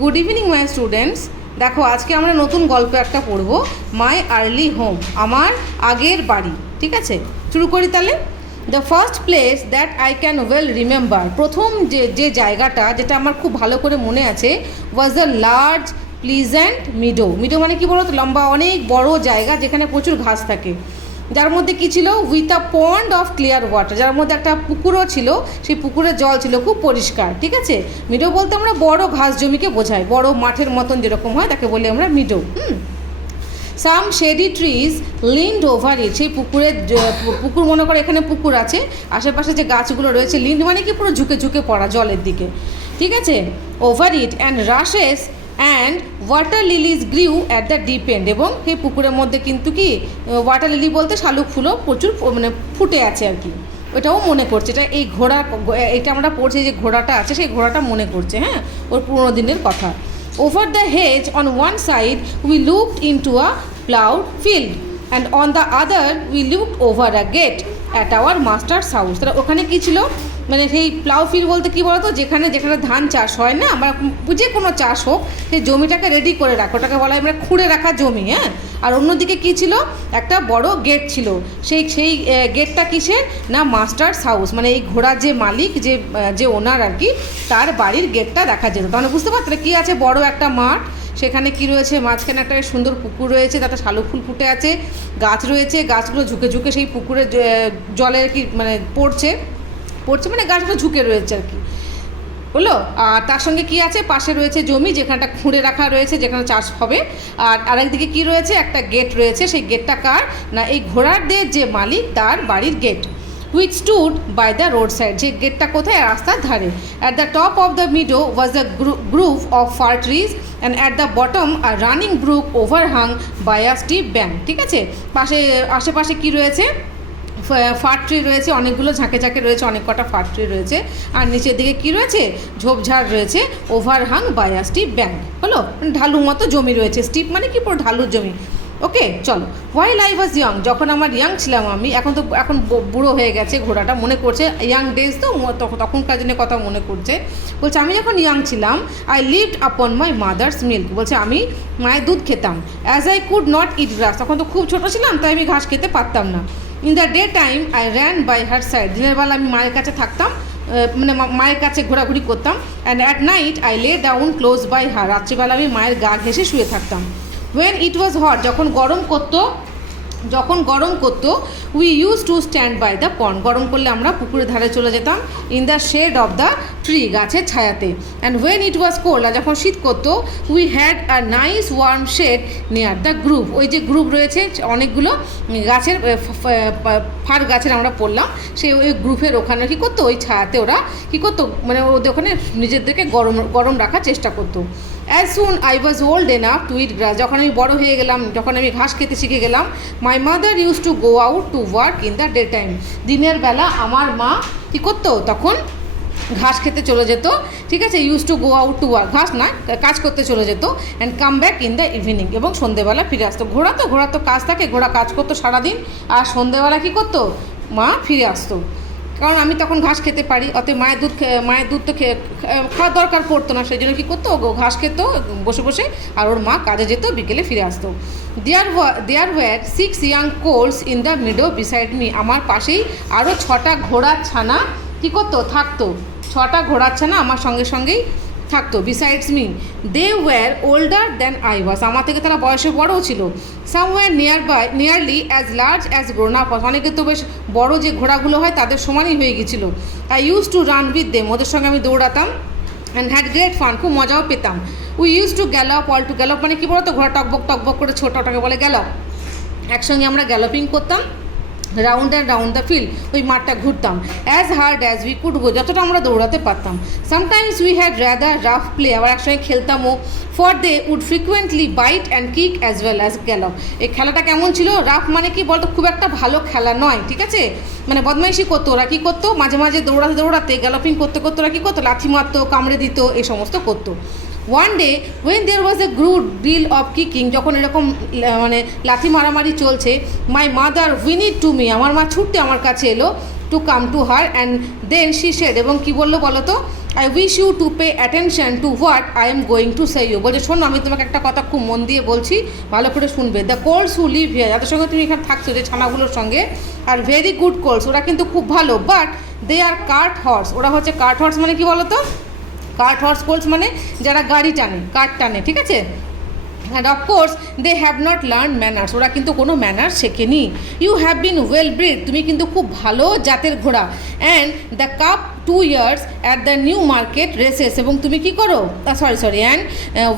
Good evening my students. দেখো আজকে আমরা নতুন গল্প একটা পড়ব, মাই আর্লি হোম, আমার আগের বাড়ি। ঠিক আছে, শুরু করি তাহলে। The first place that I can well remember, প্রথম যে জায়গাটা যেটা আমার খুব ভালো করে মনে আছে, was the large pleasant Meadow. Meadow মানে কি বলো তো, লম্বা অনেক বড় জায়গা যেখানে প্রচুর ঘাস থাকে, যার মধ্যে কী ছিল, with a pond of clear water, যার মধ্যে একটা পুকুরও ছিল, সেই পুকুরের জল ছিল খুব পরিষ্কার। ঠিক আছে, মিডো বলতে আমরা বড় ঘাস জমিকে বোঝাই, বড় মাঠের মতন যেরকম হয় তাকে বলি আমরা Meadow. Some shady trees leaned over it, সেই পুকুর মনে করে এখানে পুকুর আছে, আশেপাশে যে গাছগুলো রয়েছে, লিন্ড মানে কি পুরো ঝুঁকে ঝুঁকে পড়া জলের দিকে। ঠিক আছে, over it and rushes and water lilies grew at the deep end, এবং সেই পুকুরের মধ্যে কিন্তু কি ওয়াটার লিলি বলতে শালুক ফুলও প্রচুর মানে ফুটে আছে আর কি। ওটাও মনে করছে, এটা এই ঘোড়া, এটা আমরা পড়ছি যে ঘোড়াটা আছে, সেই ঘোড়াটা মনে করছে, হ্যাঁ, ওর পুরোনো দিনের কথা। Over the hedge on one side we looked into a ploughed field and on the other we looked over a gate at our master's house. তাহলে ওখানে কী ছিল, মানে সেই প্লাউ ফিল্ড বলতে কী বলতো, যেখানে ধান চাষ হয় না, বা যে কোনো চাষ হোক, সেই জমিটাকে রেডি করে রাখো, ওটাকে বলা হয় আমরা খুঁড়ে রাখা জমি। হ্যাঁ, আর অন্যদিকে কী ছিল, একটা বড় গেট ছিল, সেই গেটটা কিসের না, মাস্টার্স হাউস, মানে এই ঘোড়ার যে মালিক, যে ওনার আর কি, তার বাড়ির গেটটা দেখা যেত। তাহলে বুঝতে পারতে কী আছে, বড় একটা মাঠ, সেখানে কি রয়েছে, মাঝখানে একটা সুন্দর পুকুর রয়েছে, তাতে শালুক ফুল ফুটে আছে, গাছ রয়েছে, গাছগুলো ঝুঁকে ঝুঁকে সেই পুকুরের জলের কি মানে পড়ছে মানে গাছটা ঝুঁকে রয়েছে আর কি, হলো। আর তার সঙ্গে কি আছে, পাশে রয়েছে জমি, যেখানটা খুঁড়ে রাখা রয়েছে, যেখানে চাষ হবে। আর আরেকদিকে কি রয়েছে, একটা গেট রয়েছে, সেই গেটটা কার না, এই ঘোড়ারদের যে মালিক তার বাড়ির gate. Which stood by the road side, যে গেটটা কোথায়, রাস্তার ধারে। At the top of the meadow was the grove of fir trees and at the bottom আর running brook overhung by a steep bank. ঠিক আছে, আশেপাশে কি রয়েছে, ফার ট্রি রয়েছে, অনেকগুলো ঝাঁকে ঝাঁকে রয়েছে, অনেক কটা ফার ট্রি রয়েছে, আর নিচের দিকে কি রয়েছে, ঝোপঝাড় রয়েছে, ওভারহাং বাই আ স্টিপ ব্যাঙ্ক, হলো, ঢালু মতো জমি রয়েছে। স্টিপ মানে কি পুরো ঢালুর জমি। ওকে, চলো। হোয়াইল আই ওয়াজ ইয়ং, যখন আমার ইয়াং ছিলাম আমি, এখন বুড়ো হয়ে গেছে ঘোড়াটা, মনে করছে ইয়াং ডেজ তো, তখনকার দিনের কথা মনে করছে। বলছে আমি যখন ইয়াং ছিলাম, আই লিভড আপন মাই মাদার্স মিল্ক, বলছে আমি মায়ের দুধ খেতাম। অ্যাজ আই কুড নট ইট গ্রাস, তখন তো খুব ছোটো ছিলাম, তাই আমি ঘাস খেতে পারতাম না। In the day time I ran by her side, দিনের বেলা আমি মায়ের কাছে থাকতাম, মানে মায়ের কাছে ঘোরাঘুরি করতাম। And at night I lay down close by her, রাত্রিবেলা আমি মায়ের গা ঘেঁষে শুয়ে থাকতাম। ওয়েন ইট ওয়াজ হট, যখন গরম করতো, we use to stand by the pond, গরম করলে আমরা পুকুরের ধারে চলে যেতাম। In the shade of the tree, গাছের ছায়াতে। And when it was cold, আর যখন শীত করতো, we had a nice warm shed near the grove, ওই যে গ্রুপ রয়েছে অনেকগুলো গাছের, ফার গাছের আমরা পড়লাম, সেই ওই গ্রুপের ওখানে কী করতো, ওই ছায়াতে ওরা কী করতো, মানে ওদের ওখানে নিজেদেরকে গরম রাখার চেষ্টা করতো। As soon I was old enough to eat grass, যখন আমি বড় হয়ে গেলাম, যখন আমি ঘাস খেতে শিখে গেলাম, my mother use to go out to work in the day time, দিনের বেলা আমার মা কী করতো, তখন ঘাস খেতে চলে যেত। ঠিক আছে, use to go out to work, ঘাস না, কাজ করতে চলে যেত। And come back in the evening, এবং সন্ধ্যেবেলা ফিরে আসতো। ঘোড়া তো কাজ থাকে, ঘোড়া কাজ করতো সারাদিন, আর সন্ধ্যেবেলা কী করতো, মা ফিরে আসতো। কারণ আমি তখন ঘাস খেতে পারি, অতএব মায়ের দুধ তো খাওয়ার দরকার পড়তো না, সেই জন্য কী করতো, ঘাস খেত বসে বসে, আর ওর মা কাজে যেত, বিকেলে ফিরে আসতো। There were 6 young colts in the meadow beside me, আমার পাশেই আরও 6টা ঘোড়ার ছানা কী করতো, থাকতো। 6টা ঘোড়ার ছানা আমার সঙ্গেই থাকতো। Besides me, they were older than I was, আমার থেকে তারা বয়সে বড়ও ছিল। Some were nearly as large as grown up, অনেকে তো বেশ বড় যে ঘোড়াগুলো হয় তাদের সমানই হয়ে গেছিলো। I use to run with them, ওদের সঙ্গে আমি দৌড়াতাম। অ্যান্ড হ্যাড গ্রেট ফান, খুব মজাও পেতাম। We use to gallop all to gallop, মানে কী বলতো, ঘোড়া টকবক করে ছোটো, ওটাকে বলে গ্যালপ। একসঙ্গে আমরা গ্যালপিং করতাম, round and round the field, ওই মাঠটা ঘুরতাম। As hard as we could go, যতটা আমরা দৌড়াতে পারতাম। Sometimes we had rather rough play, আবার একসঙ্গে খেলতামও। For they would frequently bite and kick as well as gallop, এই খেলাটা কেমন ছিল, রাফ মানে কি বলতো, খুব একটা ভালো খেলা নয়। ঠিক আছে, মানে বদমাইশি করতো ওরা, কী করতো, মাঝে মাঝে দৌড়াতে গ্যালপিং করতে ওরা কী করতো, লাথি মারতো, কামড়ে দিত, এই সমস্ত করতো। One day when there was a good deal of kicking, যখন এরকম মানে লাথি মারামারি চলছে, my mother whinnied to me, আমার মা ছুটতে আমার কাছে এলো, to come to her, and then she said, এবং কী বললো বলো তো, I wish you to pay attention to what I am going to say you. বলছে শোনো, আমি তোমাকে একটা কথা খুব মন দিয়ে বলছি, ভালো করে শুনবে। দ্য কোলস হু লিভ হিয়ার, যাদের সঙ্গে তুমি এখানে থাকছো যে ছানাগুলোর সঙ্গে, আর ভেরি গুড কোলস, ওরা কিন্তু খুব ভালো, but they are cart horse, ওরা হচ্ছে কার্ট হর্স মানে কি বলো তো? কার্ট হর্স কোলস মানে যারা গাড়ি টানে, কার্ট টানে, ঠিক আছে? And of course they have not learn manners, ওরা কিন্তু কোনো ম্যানার্স শেখেনি। You have been well bred, তুমি কিন্তু খুব ভালো জাতের ঘোড়া। And the cup 2 years at the new market races, এবং তুমি কি করো, সরি অ্যান্ড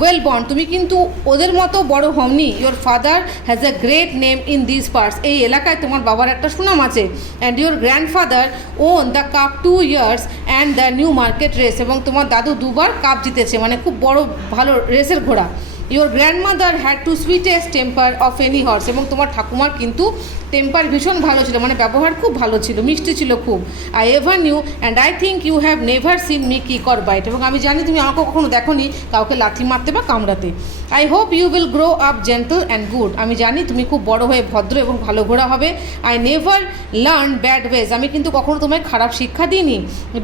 ওয়েল বর্ন, তুমি কিন্তু ওদের মতো বড় হওনি। Your father has a great name in this parts, এই এলাকায় তোমার বাবার একটা সুনাম আছে। And your grandfather won the cup 2 years and the new market race, এবং তোমার দাদু দুবার কাপ জিতেছে, মানে খুব বড় ভালো রেসের ঘোড়া। Your grandmother had to sweetest temper of any horse, এবং তোমার ঠাকুমার কিন্তু টেম্পার ভীষণ ভালো ছিল, মানে ব্যবহার খুব ভালো ছিল, মিষ্টি ছিল খুব। I ever knew and I think you have never seen me kick or bite, এবং আমি জানি তুমি আমাকে কখনো দেখোনি কাউকে লাথি মারতে বা কামড়াতে। I hope you will grow up gentle and good, আমি জানি তুমি খুব বড় হয়ে ভদ্র এবং ভালো ঘোড়া হবে। I never learn bad ways, আমি কিন্তু কখনো তোমায় খারাপ শিক্ষা দিইনি।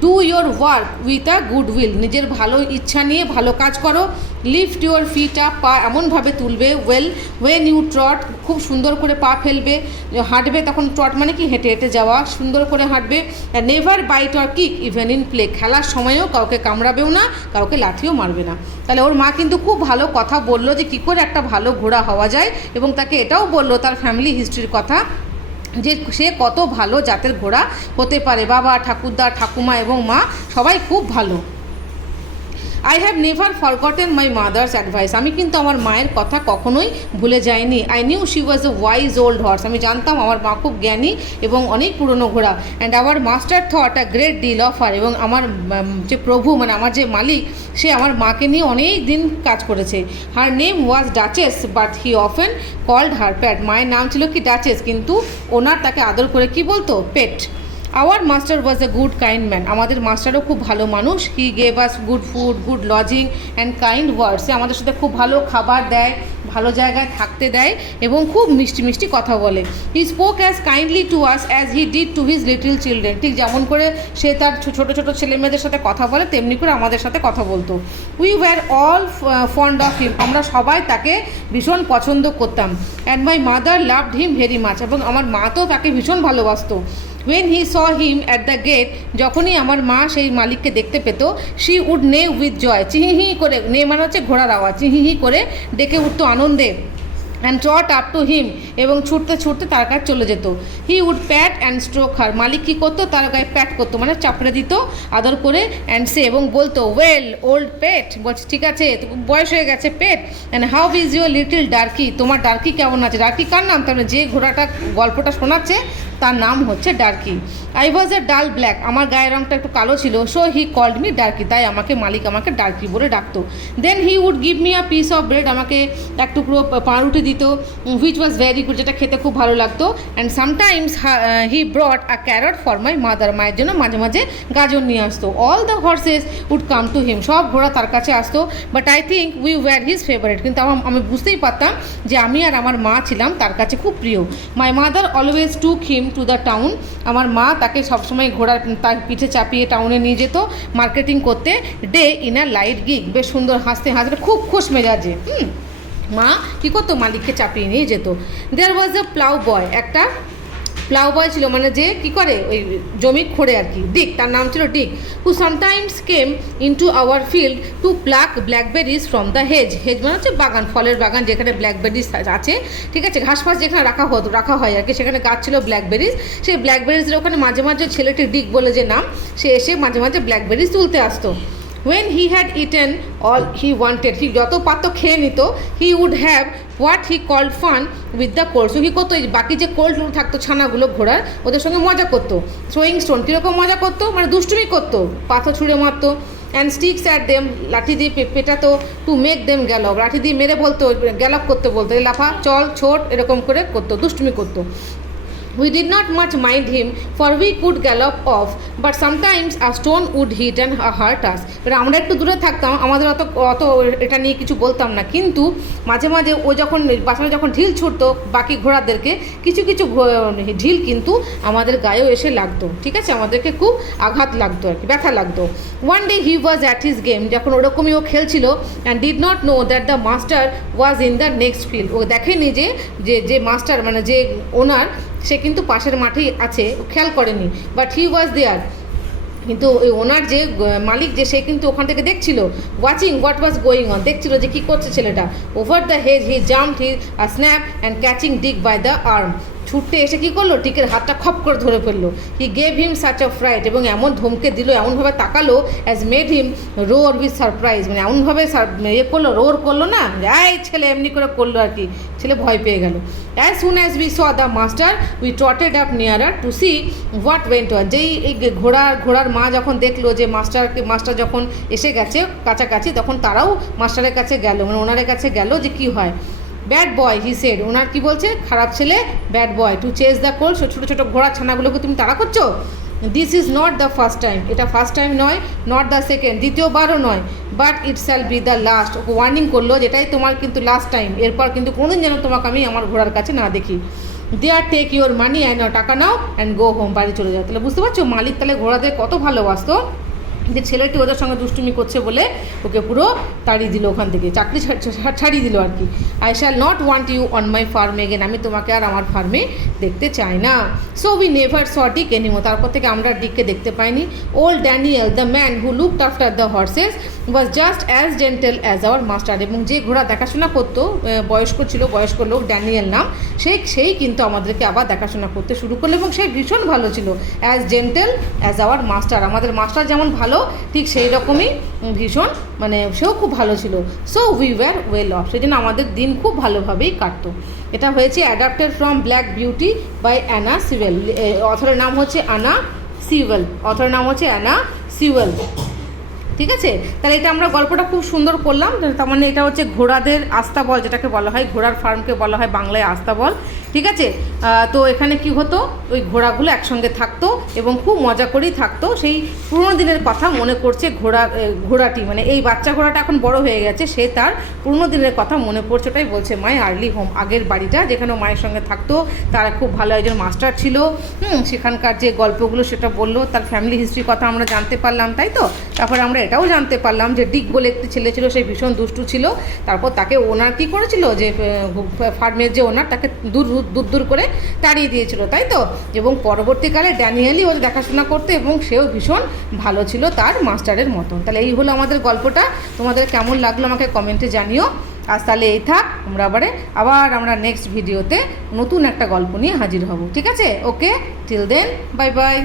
Do your work with a good will, নিজের ভালো ইচ্ছা নিয়ে ভালো কাজ করো। লিফট ইউর ফিট আপ, পা এমনভাবে তুলবে। ওয়েন ইউ ট্রট, খুব সুন্দর করে পা ফেলবে, হাঁটবে, তখন ট্রট মানে কি হেঁটে হেঁটে যাওয়া, সুন্দর করে হাঁটবে। Never bite or kick even in play, খেলার সময়ও কাউকে কামড়াবেও না, কাউকে লাঠিও মারবে না। তাহলে ওর মা কিন্তু খুব ভালো কথা বললো যে কী করে একটা ভালো ঘোড়া হওয়া যায়, এবং তাকে এটাও বললো তার ফ্যামিলি হিস্ট্রির কথা, যে সে কত ভালো জাতের ঘোড়া হতে পারে। বাবা, ঠাকুরদা, ঠাকুমা এবং মা সবাই খুব ভালো। I have never forgotten my mother's advice, আমি কিন্তু আমার মায়ের কথা কখনোই ভুলে যাইনি। I knew she was a wise old horse, আমি জানতাম আমার মা খুব জ্ঞানী এবং অনেক পুরনো ঘোড়া। And our master thought a great deal of her, এবং আমার যে প্রভু মানে আমার যে মালিক, সে আমার মাকে নিয়ে অনেক দিন কাজ করেছে। Her name was Duchess but he often called her pet, মায়ের নাম ছিল কি ডাচেস, কিন্তু ওনার তাকে আদর করে কি বলতো, pet. Our master was a good kind man, আমাদের মাস্টারও খুব ভালো মানুষ। He gave us good food, good lodging and kind words, সে আমাদের সাথে খুব ভালো খাবার দেয়, ভালো জায়গায় থাকতে দেয় এবং খুব মিষ্টি মিষ্টি কথা বলে। He spoke as kindly to us as he did to his little children, ঠিক যেমন করে সে তার ছোটো ছোটো ছেলে মেয়েদের সাথে কথা বলে তেমনি করে আমাদের সাথে কথা বলতো। We were all fond of him, আমরা সবাই তাকে ভীষণ পছন্দ করতাম। And my mother loved him very much, এবং আমার মা তো তাকে ভীষণ ভালোবাসতো। When he saw him at the gate, যখনই আমার মা সেই মালিককে দেখতে পেত, she would neigh with joy, চিহি করে, নে মানে হচ্ছে ঘোড়ার আওয়াজ, চিহি করে ডেকে উঠতো আনন্দে। And trot up to him, এবং ছুটতে ছুটতে তার কাছে চলে যেত। He would pat and stroke her, মালিক কী করতো, তার গায়ে প্যাট করতো মানে চাপড়ে দিত আদর করে। অ্যান্ড সে, এবং বলতো ওয়েল ওল্ড পেট, বলছে ঠিক আছে বয়স হয়ে গেছে pet. And how is your little darkie, তোমার ডার্কি কেমন আছে। ডার্কি কার নাম, তার যে ঘোড়াটা গল্পটা শোনাচ্ছে তার নাম হচ্ছে ডার্কি। আই ওয়াজ এ ডাল ব্ল্যাক, আমার গায়ের রঙটা একটু কালো ছিল। So he called me darkie, তাই মালিক আমাকে ডার্কি বলে ডাকতো। Then he would give me a piece of bread, আমাকে এক টুকরো পাউরুটি দিত, হুইচ ওয়াজ ভেরি গুড, যেটা খেতে খুব ভালো লাগতো। And sometimes he brought a carrot for my mother, মায়ের জন্য মাঝে মাঝে গাজর নিয়ে আসতো। All the horses would come to him, সব ঘোড়া তার কাছে আসতো। But I think we were his favourite, কিন্তু আমি বুঝতেই পারতাম যে আমি আর আমার মা ছিলাম তার কাছে খুব প্রিয়। My mother always took him to the town, আমার মা তাকে সবসময় ঘোড়ার তার পিঠে চাপিয়ে টাউনে নিয়ে যেত মার্কেটিং করতে। Day in a light gig, বেশ সুন্দর হাসতে হাসতে খুব খুশ মেজাজে মা কী করতো, মালিককে চাপিয়ে নিয়ে যেত। দেয়ার ওয়াজ এ প্লাউ বয়, একটা প্লাউ বয় ছিল মানে যে কী করে ওই জমি খোঁড়ে আর কি, ডিক, তার নাম ছিল Dick. Who sometimes came into our field to pluck blackberries from the hedge, hedge মানে হচ্ছে বাগান, ফলের বাগান যেখানে ব্ল্যাকবেরিজ আছে, ঠিক আছে, ঘাস ফাঁস যেখানে রাখা হয় আর কি, সেখানে গাছ ছিল ব্ল্যাকবেরিজ। সেই ব্ল্যাকবেরিজের ওখানে মাঝে মাঝে ছেলেটি ডিক বলে যে নাম, সে এসে মাঝে মাঝে ব্ল্যাকবেরিজ তুলতে আসতো। When he had eaten all he wanted, he যত পারতো খেয়ে নিত। he would have what he called fun with the colts, so কি করতো, বাকি যে কোল্টগুলো থাকতো ছানাগুলো ঘোড়ার, ওদের সঙ্গে মজা করতো। throwing stone, কীরকম মজা করতো, মানে দুষ্টুমি করতো, পাথর ছুঁড়ে মারতো। অ্যান্ড স্টিক্স অ্যাট দেম, লাঠি দিয়ে পেটাতো। টু মেক দেম গ্যালপ, লাঠি দিয়ে মেরে বলতো, গ্যালপ করতে বলতো, লাফা, চল, ছোট, এরকম করে করতো, দুষ্টুমি করতো। We did not much mind him, for we could gallop off, but sometimes a stone would hit and hurt us. এবার আমরা একটু দূরে থাকতাম, আমাদের অত অত এটা নিয়ে কিছু বলতাম না, কিন্তু মাঝে মাঝে ও যখন বাসনে যখন ঢিল ছুটতো বাকি ঘোড়াদেরকে, কিছু কিছু ঢিল কিন্তু আমাদের গায়েও এসে লাগতো, ঠিক আছে, আমাদেরকে খুব আঘাত লাগতো আর কি, ব্যথা লাগতো। One day he was at his game, যখন ওরকমই ও খেলছিল, and did not know that the master was in the next field. ও দেখেনি যে মাস্টার মানে যে ওনার, সে কিন্তু পাশের মাঠেই আছে, খেয়াল করেনি, বাট হি ওয়াজ দেয়ার, কিন্তু ওই ওনার যে মালিক যে সে কিন্তু ওখান থেকে দেখছিল, watching what was going on, দেখছিল যে কী করছে ছেলেটা। Over the hedge he jumped he snap and catching Dick by the arm, ছুটতে এসে কী করলো, টিকের হাতটা খপ করে ধরে ফেললো। He gave him such a fright, এবং এমন ধমকে দিল, এমনভাবে তাকালো, as made him roar with surprise, মানে এমনভাবে ইয়ে করলো, রোর করলো না, এই ছেলে এমনি করে করলো আর কি, ছেলে ভয় পেয়ে গেল। As soon as we saw the master we trotted up nearer to see what went on, যেই এই ঘোড়ার মা যখন দেখলো যে মাস্টার যখন এসে গেছে কাছাকাছি, তখন তারাও মাস্টারের কাছে গেল, মানে ওনারের কাছে গেল যে কী হয়। ব্যাড বয় হি সেড, ওনার কী বলছে, খারাপ ছেলে, bad boy, to chase the colt, ছোটো ছোটো ঘোড়ার ছানাগুলোকে তুমি তাড়া করছো। This is not the first time, এটা ফার্স্ট টাইম নয়, নট দ্য সেকেন্ড, দ্বিতীয়বারও নয়, but it shall be the last, ওকে ওয়ার্নিং করলো, যেটাই তোমার কিন্তু লাস্ট টাইম, এরপর কিন্তু কোনোদিন যেন তোমাকে আমি আমার ঘোড়ার কাছে না দেখি। দেয়ার টেক ইউর মানি অ্যান্ড টাকা নাও অ্যান্ড গো হোম, বাড়ি চলে যাও। তাহলে বুঝতে পারছো মালিক তাহলে ঘোড়াদের কত ভালোবাসতো, যে ছেলেটি ওদের সঙ্গে দুষ্টুমি করছে বলে ওকে পুরো তাড়িয়ে দিল ওখান থেকে, চাকরি ছাড়িয়ে দিল আর কি। I shall not want you on my farm again, আমি তোমাকে আর আমার ফার্মে দেখতে চাই না। So we never saw Dick anymore, তারপর থেকে আমরা ডিককে দেখতে পাইনি। Old Daniel the man who looked after the horses was just as gentle as our master, এবং যে ঘোড়া দেখাশোনা করতো, বয়স্ক লোক, ড্যানিয়েল নাম, সেই কিন্তু আমাদেরকে আবার দেখাশোনা করতে শুরু করলো, এবং সে ভীষণ ভালো ছিল, as gentle as our master, আমাদের মাস্টার যেমন ভালো ঠিক সেই রকমই ভীষণ, মানে সেও খুব ভালো ছিল। So we were well off, সেই জন্য আমাদের দিন খুব ভালোভাবেই কাটতো। এটা হয়েছে adapted from Black Beauty by Anna Sewell, অথরের নাম হচ্ছে অ্যানা সিওয়েল, ঠিক আছে। তাহলে এটা আমরা গল্পটা খুব সুন্দর করলাম, তার মানে এটা হচ্ছে ঘোড়াদের আস্তাবল, যেটাকে বলা হয় ঘোড়ার ফার্মকে বলা হয় বাংলায় আস্তাবল, ঠিক আছে। তো এখানে কি হতো, ওই ঘোড়াগুলো একসঙ্গে থাকতো এবং খুব মজা করেই থাকতো, সেই পুরোনো দিনের কথা মনে করছে ঘোড়াটি, মানে এই বাচ্চা ঘোড়াটা এখন বড় হয়ে গেছে, সে তার পুরোনো দিনের কথা মনে পড়ছে, ওটাই বলছে মাই আর্লি হোম, আগের বাড়িটা যেখানে মায়ের সঙ্গে থাকতো, তারা খুব ভালো একজন মাস্টার ছিল, সেখানকার যে গল্পগুলো সেটা বললো, তার ফ্যামিলি হিস্ট্রির কথা আমরা জানতে পারলাম, তাই তো। তারপরে আমরা এটাও জানতে পারলাম যে ডিক বলে একটি ছেলে ছিল, সে ভীষণ দুষ্টু ছিল, তারপর তাকে ওনার কী করেছিল, যে ফার্মের যে ওনার, তাকে দূর করে তাড়িয়ে দিয়েছিল, তাই তো। এবং পরবর্তীকালে ড্যানিয়েলই ওর দেখাশোনা করতো, এবং সেও ভীষণ ভালো ছিল তার মাস্টারের মতন। তাহলে এই হলো আমাদের গল্পটা, তোমাদের কেমন লাগলো আমাকে কমেন্টে জানিও। আজ তাহলে এই থাক, আবার আমরা নেক্সট ভিডিওতে নতুন একটা গল্প নিয়ে হাজির হব, ঠিক আছে। ওকে, টিল দেন, বাই বাই।